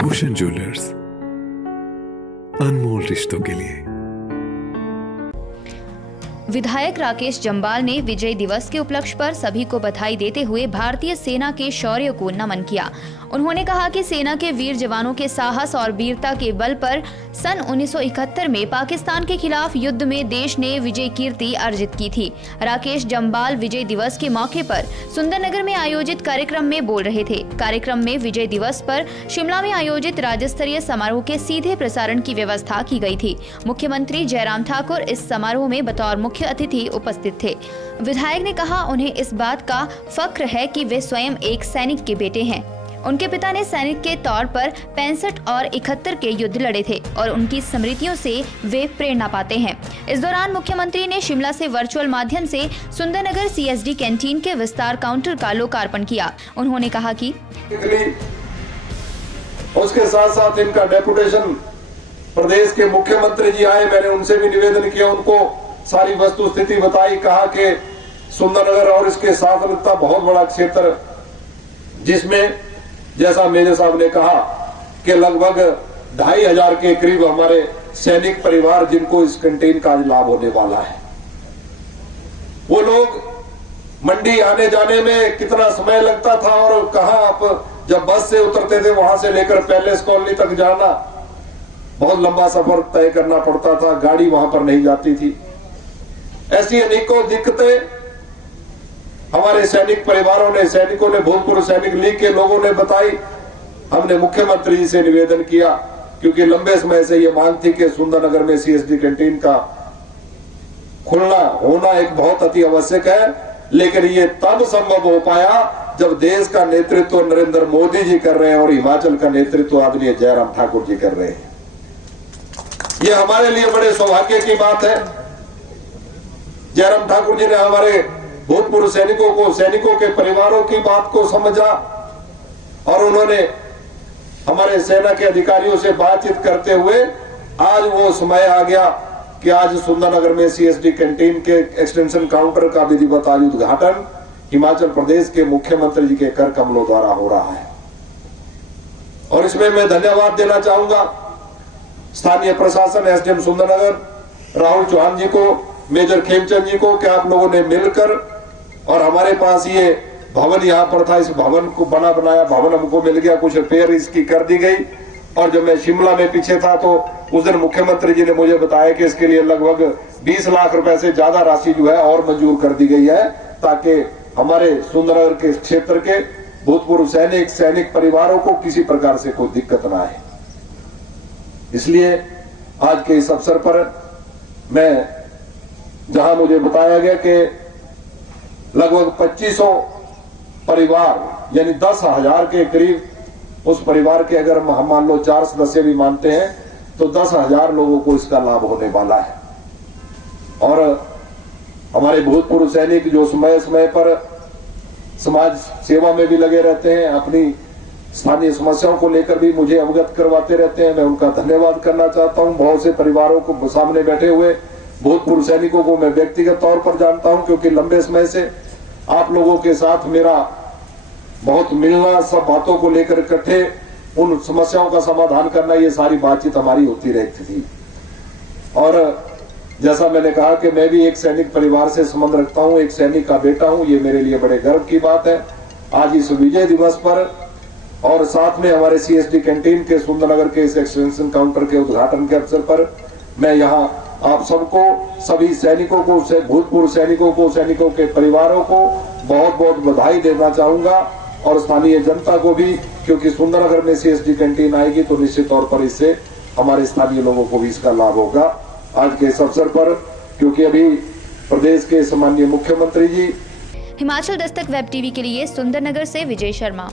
Bhushan jewellers, अनमोल रिश्तों के लिए। विधायक राकेश जम्वाल ने विजय दिवस के उपलक्ष्य पर सभी को बधाई देते हुए भारतीय सेना के शौर्य को नमन किया। उन्होंने कहा कि सेना के वीर जवानों के साहस और वीरता के बल पर सन 1971 में पाकिस्तान के खिलाफ युद्ध में देश ने विजय कीर्ति अर्जित की थी। राकेश जम्वाल विजय दिवस के मौके पर सुंदरनगर में आयोजित कार्यक्रम में बोल रहे थे। कार्यक्रम में विजय दिवस पर शिमला में आयोजित राज्य स्तरीय समारोह के सीधे प्रसारण की व्यवस्था की गई थी। मुख्यमंत्री जयराम ठाकुर इस समारोह में बतौर मुख्य अतिथि उपस्थित थे। विधायक ने कहा, उन्हें इस बात का फख्र है कि वे स्वयं एक सैनिक के बेटे हैं। उनके पिता ने सैनिक के तौर पर 65 और 71 के युद्ध लड़े थे और उनकी स्मृतियों से वे प्रेरणा पाते हैं। इस दौरान मुख्यमंत्री ने शिमला से वर्चुअल माध्यम से सुंदरनगर CSD कैंटीन के विस्तार काउंटर का लोकार्पण किया। उन्होंने कहा कि उसके साथ साथ इनका डेपुटेशन प्रदेश के मुख्यमंत्री जी आए, मैंने उनसे भी निवेदन किया, उनको सारी वस्तु स्थिति बताई, कहा कि सुंदरनगर और इसके साथ लगता बहुत बड़ा क्षेत्र, जिसमें जैसा मेजर साहब ने कहा कि लगभग 2500 के करीब हमारे सैनिक परिवार जिनको इस कैंटीन का लाभ होने वाला है। वो लोग मंडी आने जाने में कितना समय लगता था और कहां आप जब बस से उतरते थे वहां से लेकर पैलेस कॉलोनी तक जाना बहुत लंबा सफर तय करना पड़ता था, गाड़ी वहां पर नहीं जाती थी। ऐसी अनेकों दिक्कतें हमारे सैनिक परिवारों ने, सैनिकों ने, भूतपूर्व सैनिक लीग के लोगों ने बताई। हमने मुख्यमंत्री जी से निवेदन किया, क्योंकि लंबे समय से ये मांग थी कि सुंदरनगर में CSD कैंटीन का खुलना होना एक बहुत अति आवश्यक है, लेकिन ये तब संभव हो पाया जब देश का नेतृत्व नरेंद्र मोदी जी कर रहे हैं और हिमाचल का नेतृत्व आदरणीय जयराम ठाकुर जी कर रहे हैं। ये हमारे लिए बड़े सौभाग्य की बात है। जयराम ठाकुर जी ने हमारे भूतपूर्व सैनिकों के परिवारों की बात को समझा और उन्होंने हमारे सेना के अधिकारियों से बातचीत करते हुए आज वो समय आ गया कि आज सुंदरनगर में CSD कैंटीन के एक्सटेंशन काउंटर का विधिवत आज उद्घाटन हिमाचल प्रदेश के मुख्यमंत्री जी के कर कमलों द्वारा हो रहा है। और इसमें मैं धन्यवाद देना चाहूंगा स्थानीय प्रशासन, SDM सुंदरनगर राहुल चौहान जी को, मेजर खेमचंद जी को, कि आप लोगों ने मिलकर, और हमारे पास ये भवन यहाँ पर था, इस भवन को बनाया भवन हमको मिल गया, कुछ रिपेयर इसकी कर दी गई। और जब मैं शिमला में पीछे था तो उस दिन मुख्यमंत्री जी ने मुझे बताया कि इसके लिए लगभग 20 लाख रुपए से ज्यादा राशि जो है और मंजूर कर दी गई है, ताकि हमारे सुंदरनगर के क्षेत्र के भूतपूर्व सैनिक परिवारों को किसी प्रकार से कोई दिक्कत ना आए। इसलिए आज के इस अवसर पर मैं, जहां मुझे बताया गया कि लगभग 2500 परिवार यानी 10,000 के करीब उस परिवार के, अगर हम मान लो 4 सदस्य भी मानते हैं तो 10,000 लोगों को इसका लाभ होने वाला है। और हमारे भूतपूर्व सैनिक जो समय समय पर समाज सेवा में भी लगे रहते हैं, अपनी स्थानीय समस्याओं को लेकर भी मुझे अवगत करवाते रहते हैं, मैं उनका धन्यवाद करना चाहता हूं। बहुत से परिवारों को सामने बैठे हुए भूतपूर्व सैनिकों को मैं व्यक्तिगत तौर पर जानता हूं, क्योंकि लंबे समय से आप लोगों के साथ मेरा बहुत मिलना, सब बातों को लेकर इकट्ठे उन समस्याओं का समाधान करना, ये सारी बातचीत हमारी होती रहती थी। और जैसा मैंने कहा कि मैं भी एक सैनिक परिवार से संबंध रखता हूं, एक सैनिक का बेटा हूं, ये मेरे लिए बड़े गर्व की बात है। आज इस विजय दिवस पर और साथ में हमारे CSD कैंटीन के सुंदरनगर के इस एक्सटेंशन काउंटर के उद्घाटन के अवसर पर मैं यहाँ आप सबको, सभी सैनिकों को, भूतपूर्व सैनिकों को, सैनिकों के परिवारों को बहुत बहुत बधाई देना चाहूंगा, और स्थानीय जनता को भी, क्योंकि सुंदरनगर में CSD कैंटीन आएगी तो निश्चित तौर पर इससे हमारे स्थानीय लोगों को भी इसका लाभ होगा। आज के इस अवसर पर, क्योंकि अभी प्रदेश के सम्माननीय मुख्यमंत्री जी। हिमाचल दस्तक वेब टीवी के लिए सुंदरनगर से विजय शर्मा।